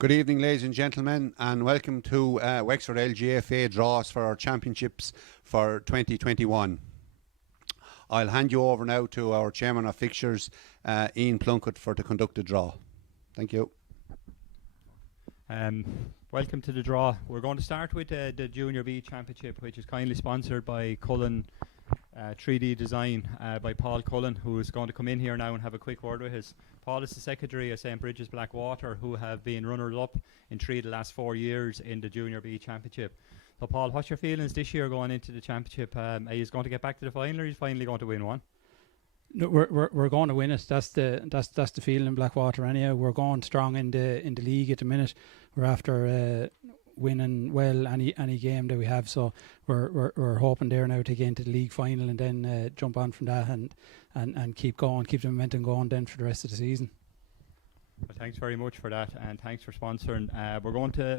Good evening, ladies and gentlemen, and welcome to Wexford Lgfa draws for our championships for 2021. I'll hand you over now to our chairman of fixtures, Ian Plunkett, to conduct the draw. Thank you. Welcome to the draw. We're going to start with the Junior B Championship, which is kindly sponsored by Cullen 3D Design by Paul Cullen, who is going to come in here now and have a quick word with us. Paul is the secretary of St. Bridget's Blackwater, who have been runners-up in 3 of the last 4 years in the Junior B Championship. So, Paul, what's your feelings this year going into the championship? Are you going to get back to the final, or are you finally going to win one? No, we're going to win it. That's the feeling in Blackwater anyhow. We're going strong in the league at the minute. We're after winning well any game that we have. So we're hoping there now to get into the league final and then jump on from that and keep going, keep the momentum going then for the rest of the season. Well, thanks very much for that, and thanks for sponsoring.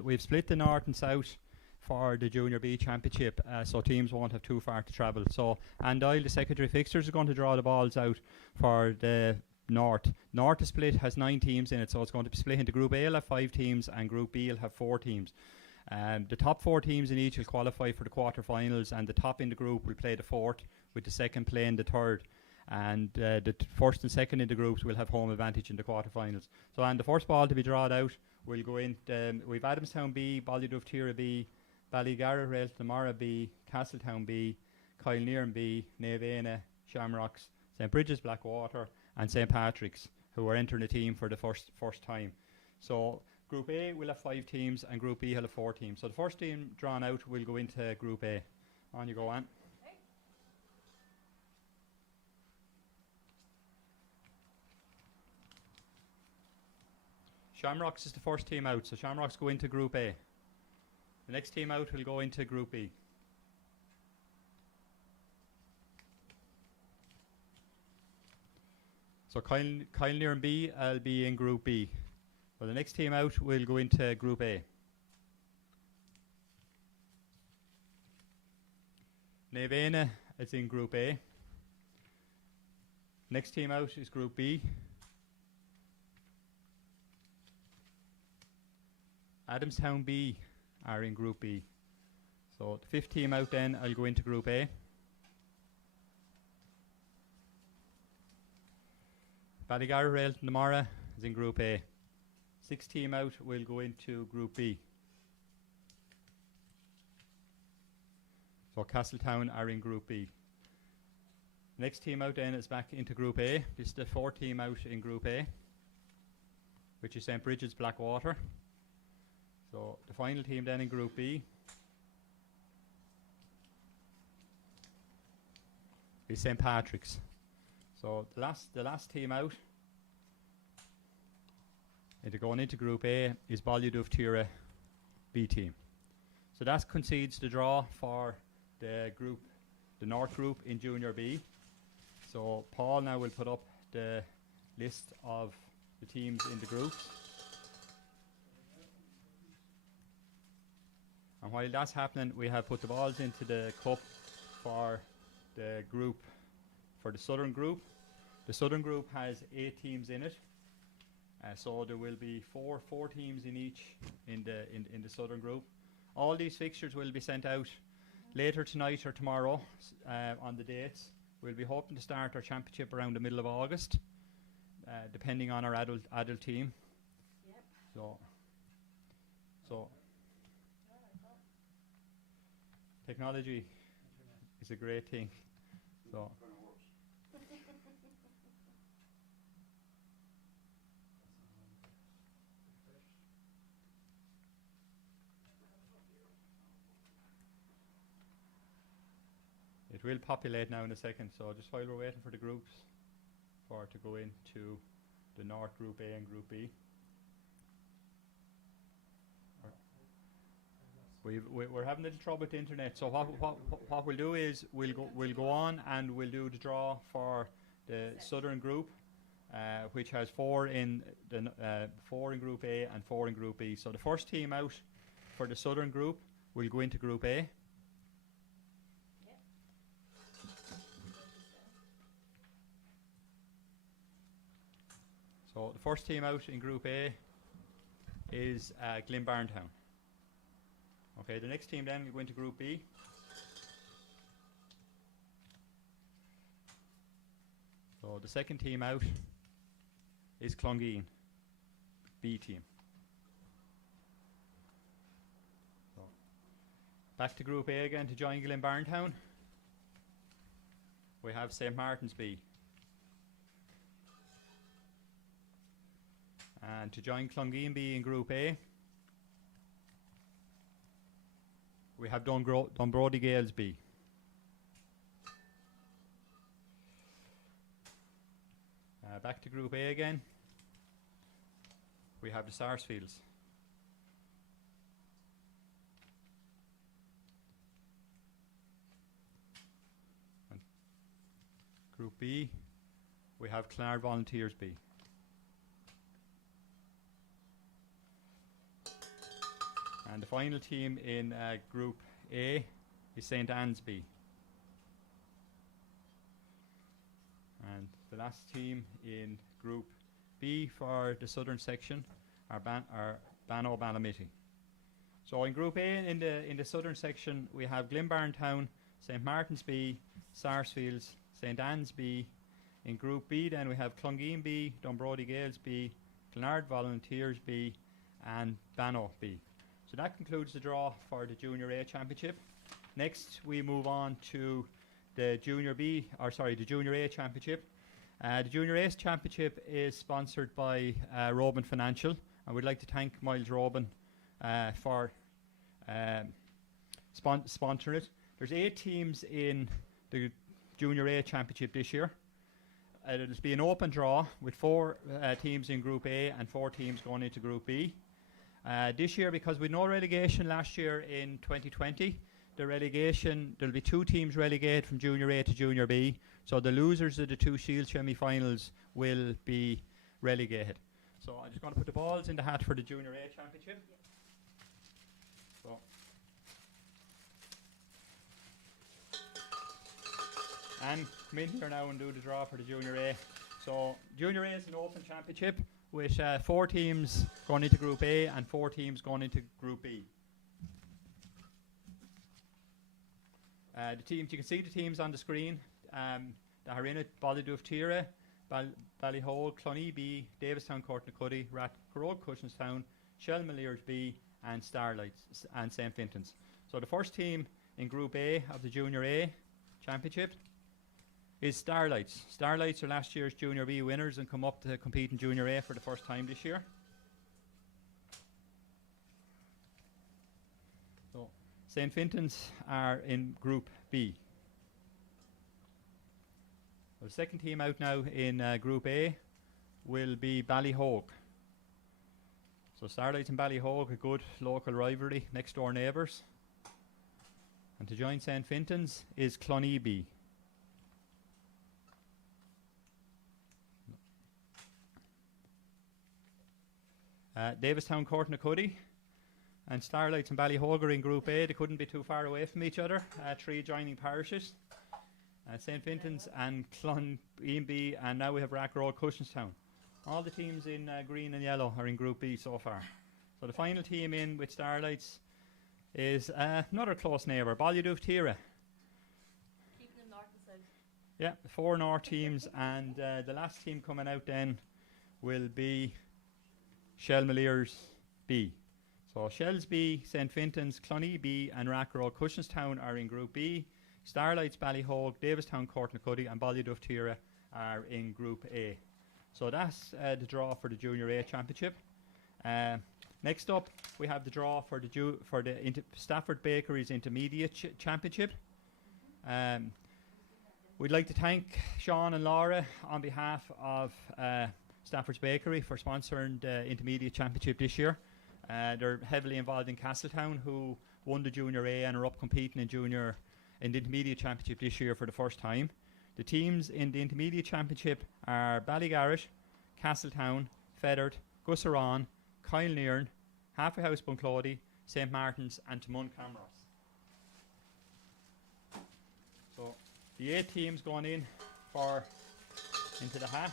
We've split the north and south for the Junior B Championship, so teams won't have too far to travel. So, and the secretary fixtures, are going to draw the balls out for the north. North is split, has 9 teams in it, so it's going to be split into Group A will have 5 teams and Group B will have 4 teams. The top 4 teams in each will qualify for the quarter-finals, and the top in the group will play the fourth, with the second playing the third. And the first and second in the groups will have home advantage in the quarter-finals. So, and the first ball to be drawn out will go in. We've Adamstown B, Ballyduftira B, Ballygarra Rail Namara B, Castletown B, Kylenearn B, Nevena, Shamrocks, St. Bridget's Blackwater, and St. Patrick's, who are entering the team for the first time. So Group A will have 5 teams and Group B will have 4 teams. So the first team drawn out will go into Group A. On you go, Anne. Shamrocks is the first team out, so Shamrocks go into Group A. The next team out will go into Group B. So Kylenearn B will be in Group B. Well, the next team out will go into Group A. Nevena is in Group A. Next team out is Group B. Adamstown B are in Group B. So the 5th team out then, I'll go into Group A. Ballygarra Rail Namara is in Group A. 6th team out will go into Group B. So Castletown are in Group B. Next team out then is back into Group A. This is the 4th team out in Group A, which is St. Bridget's Blackwater. So the final team then in Group B is St. Patrick's. So the last team out going into Group A is Ballyduftira B team. So that concedes the draw for the North group in Junior B. So Paul now will put up the list of the teams in the groups. And while that's happening, we have put the balls into the cup for the group, for the Southern group. The Southern group has 8 teams in it. So there will be four teams in each in the Southern group. All these fixtures will be sent out later tonight or tomorrow on the dates. We'll be hoping to start our championship around the middle of August, depending on our adult team. Yep. So technology is a great thing. So it will populate now in a second. So just while we're waiting for the groups to go into the North Group A and Group B. We're having a little trouble with the internet, so what we'll do is we'll go on and we'll do the draw for the Southern group, which has 4 in Group A and 4 in Group B. So the first team out for the Southern group will go into Group A. So the first team out in Group A is Glenbarntown. Okay, the next team then we go into Group B. So the second team out is Clongeen, B team. So back to Group A again to join Glenbarntown. We have St. Martin's B. And to join Clongeen B in Group A, we have Dunbrody Gales B. Back to Group A again. We have the Sarsfields. And Group B, we have Clonard Volunteers B. And the final team in Group A is St. Anne's B. And the last team in Group B for the southern section are Banno Ballamity. So in Group A in the southern section we have Glenbarntown, St. Martin's B, Sarsfields, St. Anne's B. In Group B then we have Clongeen B, Dunbrody Gales B, Clonard Volunteers B and Banno B. So that concludes the draw for the Junior A Championship. Next we move on to the Junior A Championship. The Junior A Championship is sponsored by Robin Financial, and we'd like to thank Miles Robin for sponsoring it. There's 8 teams in the Junior A Championship this year. It'll be an open draw with 4 teams in Group A and 4 teams going into Group B. This year, because we had no relegation last year in 2020, there'll be 2 teams relegated from Junior A to Junior B, so the losers of the 2 Shield semi-finals will be relegated. So I'm just going to put the balls in the hat for the Junior A Championship. So and come in here now and do the draw for the Junior A. So Junior A is an open championship with 4 teams going into Group A and 4 teams going into Group B. The teams, you can see the teams on the screen that are in it: Ballyduff-Tira, Ballyhole, Clonee B, Davistown Courtnacoody, Rathcarroll Cushenstown, Shelmaliers B and Starlights and St. Fintan's. So the first team in Group A of the Junior A Championship is Starlights. Starlights are last year's Junior B winners and come up to compete in Junior A for the first time this year. So St. Fintan's are in Group B. The second team out now in Group A will be Ballyhogue. So Starlights and Ballyhogue, a good local rivalry, next door neighbours. And to join St. Fintan's is Clonee B. Davistown Courtnacoody and Starlights and Ballyhogue are in Group A. They couldn't be too far away from each other. 3 adjoining parishes. St. Fintan's and Cloneen B, and now we have Rathcarroll Cushenstown. All the teams in green and yellow are in Group B so far. So the final team in with Starlights is another close neighbour, Ballyduff-Tira. Keeping them north and south. Yeah, 4 north teams, and the last team coming out then will be Shelmaliers B. So Shells B, St. Fintan's, Clonee B and Rathcarroll Cushenstown are in Group B. Starlights, Ballyhogue, Davistown Courtnacoody and Ballyduff-Tira are in Group A. So that's the draw for the Junior A Championship. Next up, we have the draw for the Stafford Bakeries Intermediate Championship. We'd like to thank Sean and Laura on behalf of Stafford's Bakery for sponsoring the Intermediate Championship this year. They're heavily involved in Castletown, who won the Junior A and are up competing in the Intermediate Championship this year for the first time. The teams in the Intermediate Championship are Ballygarrett, Castletown, Feathered, Gussaron, Kyle Nairn, Halfway House Bunclody, St. Martin's and Timon Camross. So the 8 teams going into the hat,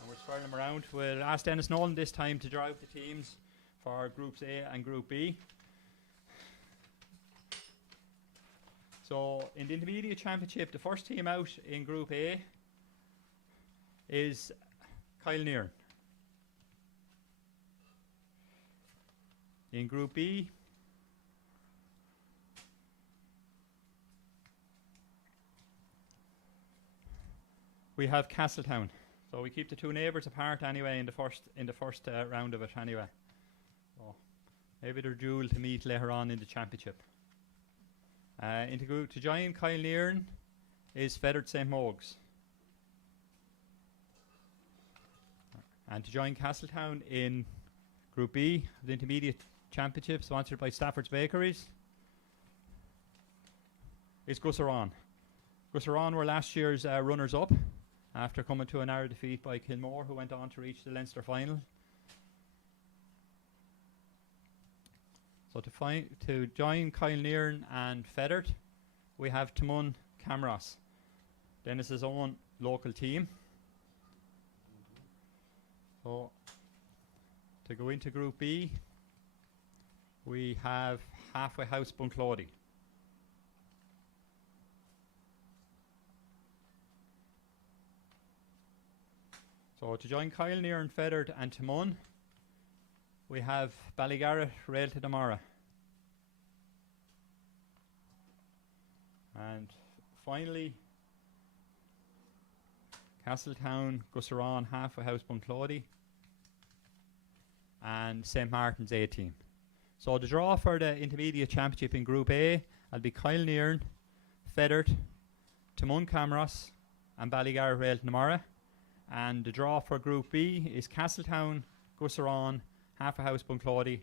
and we're swirling them around. We'll ask Dennis Nolan this time to draw out the teams for Groups A and Group B. So in the Intermediate Championship, the first team out in Group A is Kyle Nairn. In Group B, we have Castletown. So we keep the two neighbours apart anyway in the first round of it anyway. So maybe they're due to meet later on in the championship. Into group to join Kyle Nairn is Feathered St. Mogs. And to join Castletown in Group B, the Intermediate Championship, sponsored by Stafford's Bakeries, is Gussaron. Gussaron were last year's runners-up after coming to a narrow defeat by Kilmore, who went on to reach the Leinster final. So to join Kyle Nairn and Feathered, we have Timon Camross, Dennis's own local team. So to go into Group B, we have Halfway House Bunclody. So to join Kyle Nairn, Feathered and Timon, we have Ballygarrett, Rail to Damara. And finally, Castletown, Gussaron, Halfway House Bunclody, and St. Martin's A team. So the draw for the Intermediate Championship in Group A will be Kyle Nairn, Feathered, Timon Camross, and Ballygarrett, Rail to Damara. And the draw for Group B is Castletown, Gussaron, Halfway House Bunclody,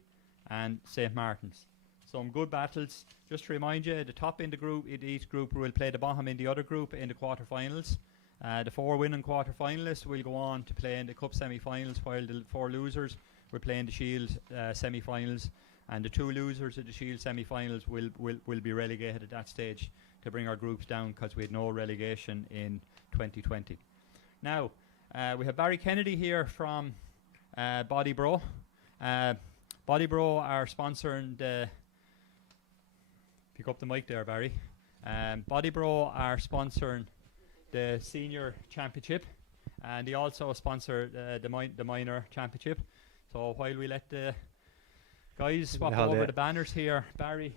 and St. Martin's. Some good battles. Just to remind you, the top in the group, in each group will play the bottom in the other group in the quarterfinals. The 4 winning quarterfinalists will go on to play in the Cup semi-finals, while the 4 losers will play in the Shield semi-finals, and the 2 losers of the Shield semi-finals will be relegated at that stage to bring our groups down, because we had no relegation in 2020. Now, we have Barry Kennedy here from Bodybro. Bodybro are sponsoring the... Pick up the mic there, Barry. Bodybro are sponsoring the Senior Championship, and they also sponsor the Minor Championship. So while we let the guys swap over the banners here, Barry,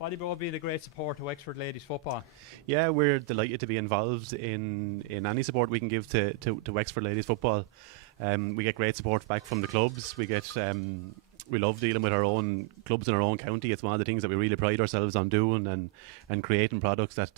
Bodybro being a great support to Wexford ladies football. Yeah, we're delighted to be involved in any support we can give to Wexford ladies football. We get great support back from the clubs. We love dealing with our own clubs in our own county. It's one of the things that we really pride ourselves on doing, and creating products that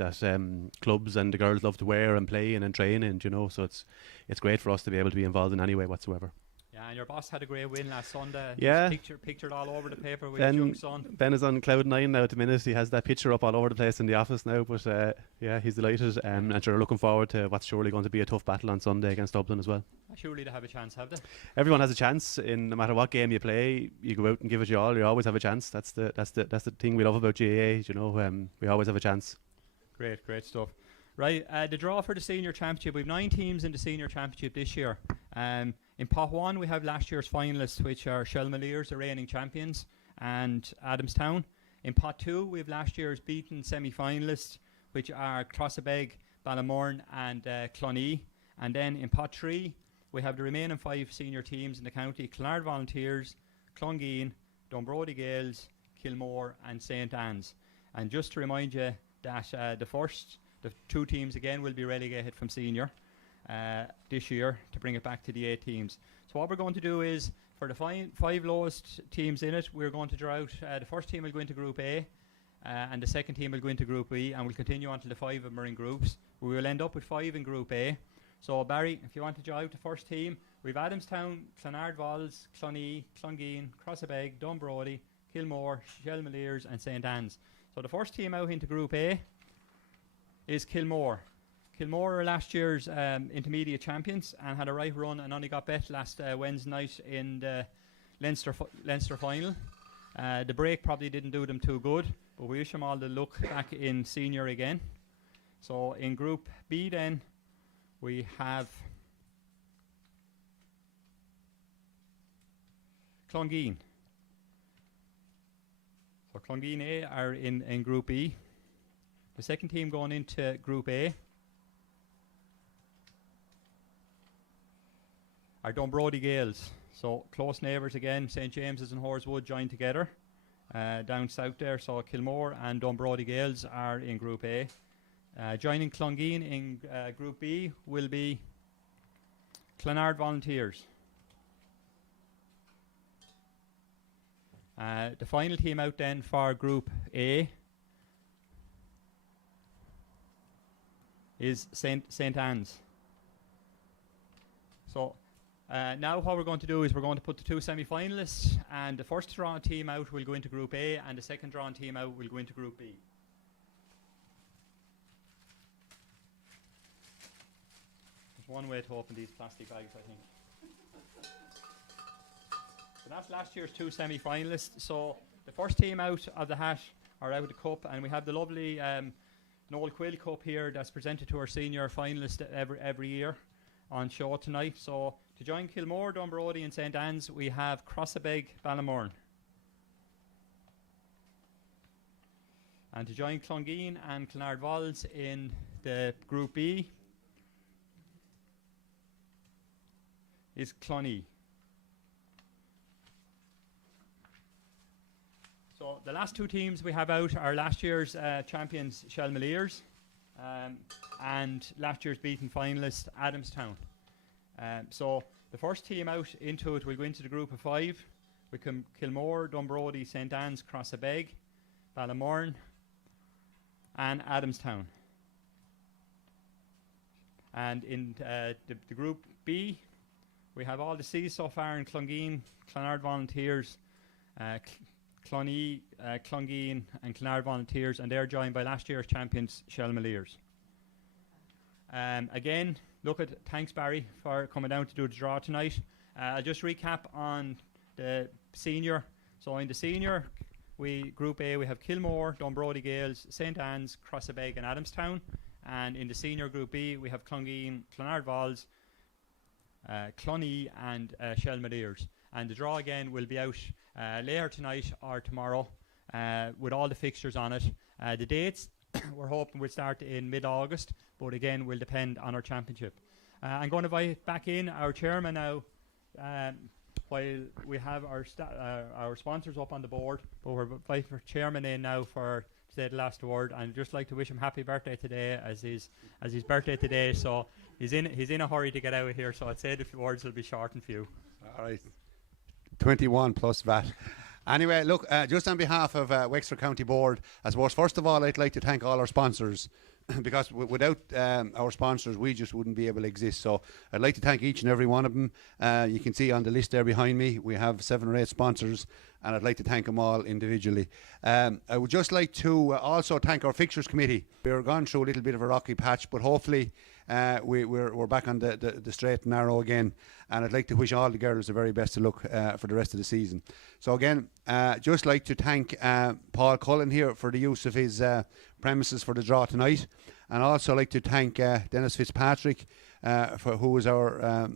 clubs and the girls love to wear and play in and train in, you know. So it's great for us to be able to be involved in any way whatsoever. Yeah, and your boss had a great win last Sunday. Yeah. Pictured all over the paper with his young son. Ben is on cloud 9 now at the minute. He has that picture up all over the place in the office now. But yeah, he's delighted, and sure, looking forward to what's surely going to be a tough battle on Sunday against Dublin as well. Surely they have a chance, have they? Everyone has a chance. In no matter what game you play, you go out and give it your all. You always have a chance. That's the thing we love about GAA. You know, we always have a chance. Great stuff. Right, the draw for the Senior Championship. We have 9 teams in the Senior Championship this year. In Pot 1, we have last year's finalists, which are Shelmaliers, the reigning champions, and Adamstown. In Pot 2, we have last year's beaten semi-finalists, which are Crossabeg, Ballamorn, and Clonee. And then in Pot 3, we have the remaining 5 senior teams in the county: Clonard Volunteers, Clongeen, Dunbrody Gales, Kilmore, and St. Anne's. And just to remind you that the 2 teams again will be relegated from senior this year to bring it back to the 8 teams. So what we're going to do is, for the 5 lowest teams in it, we're going to draw out the first team will go into Group A, and the second team will go into Group B, and we'll continue until the 5 of them are in groups. We will end up with 5 in Group A. So Barry, if you want to draw out the first team, we've Adamstown, Clonard Vols, Clonee, Clongeen, Crossabeg, Dunbrody, Kilmore, Shelmaliers, and St. Anne's. So the first team out into Group A is Kilmore. Kilmore are last year's intermediate champions and had a right run, and only got bet last Wednesday night in the Leinster final. The break probably didn't do them too good, but we wish them all the luck back in senior again. So in Group B then, we have Clongeen. So Clongeen A are in Group E. The second team going into Group A are Dunbrody Gales. So close neighbours again. St James's and Horswood joined together down south there. So Kilmore and Dunbrody Gales are in Group A. Joining Clongeen in Group B will be Clonard Volunteers. The final team out then for Group A is St Anne's. So now what we're going to do is we're going to put the two semi-finalists, and the first drawn team out will go into Group A, and the second drawn team out will go into Group B. There's one way to open these plastic bags, I think. So that's last year's two semi-finalists. So the first team out of the hat are out of the cup, and we have the lovely Noel Quill Cup here that's presented to our senior finalists every year on show tonight. So to join Kilmore, Dunbrody and St Anne's, we have Crossabeg, Ballamorn. And to join Clongeen and Clonard Volls in the Group B is Clonee. So the last two teams we have out are last year's champions Shelmaliers and last year's beaten finalist Adamstown. So the first team out into it will go into the group of 5. We can Kilmore, Dunbrody, St Anne's, Crossabeg, Ballamorn and Adamstown. And in the group B, we have all the C's so far in Clongeen, Clonard Volunteers, Clonee, Clongeen and Clonard Volunteers, and they're joined by last year's champions Shelmaliers. Again, thanks Barry for coming down to do the draw tonight. I'll just recap on the senior. So in the senior, Group A, we have Kilmore, Dunbrody Gales, St Anne's, Crossabeg and Adamstown. And in the senior Group B, we have Clongeen, Clonard Volls, Clonee and Shelmaliers. And the draw again will be out later tonight or tomorrow with all the fixtures on it. The dates we're hoping will start in mid-August, but again will depend on our championship. I'm going to invite back in our chairman now while we have our sponsors up on the board, but we're inviting our chairman in now for to say the last word. And I'd just like to wish him happy birthday today as his birthday today, so he's in a hurry to get out of here, so I'd say the words will be short and few. All right. 21 plus VAT. Anyway, look, just on behalf of Wexford County Board, I suppose, first of all, I'd like to thank all our sponsors because without our sponsors, we just wouldn't be able to exist. So I'd like to thank each and every one of them. You can see on the list there behind me, we have 7 or 8 sponsors, and I'd like to thank them all individually. I would just like to also thank our fixtures committee. We're gone through a little bit of a rocky patch, but hopefully we're back on the straight and narrow again, and I'd like to wish all the girls the very best of luck for the rest of the season. So again, just like to thank Paul Cullen here for the use of his premises for the draw tonight, and also like to thank Dennis Fitzpatrick who is our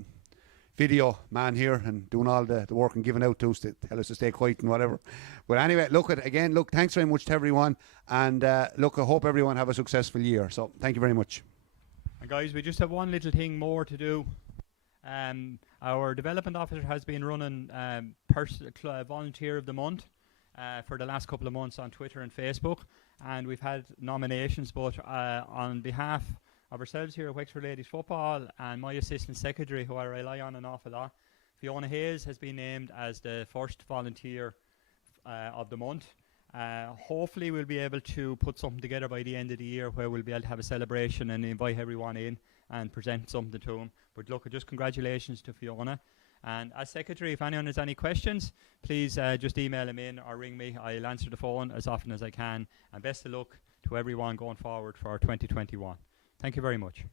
video man here and doing all the work and giving out to us to tell us to stay quiet and whatever. But anyway, thanks very much to everyone, and I hope everyone have a successful year. So thank you very much. And guys, we just have one little thing more to do. Our development officer has been running volunteer of the month for the last couple of months on Twitter and Facebook, and we've had nominations, but on behalf of ourselves here at Wexford Ladies Football and my assistant secretary, who I rely on an awful lot, Fiona Hayes has been named as the first volunteer of the month. Hopefully we'll be able to put something together by the end of the year where we'll be able to have a celebration and invite everyone in and present something to them. But look, just congratulations to Fiona. And as secretary, if anyone has any questions, please just email him in or ring me. I'll answer the phone as often as I can. And best of luck to everyone going forward for 2021. Thank you very much.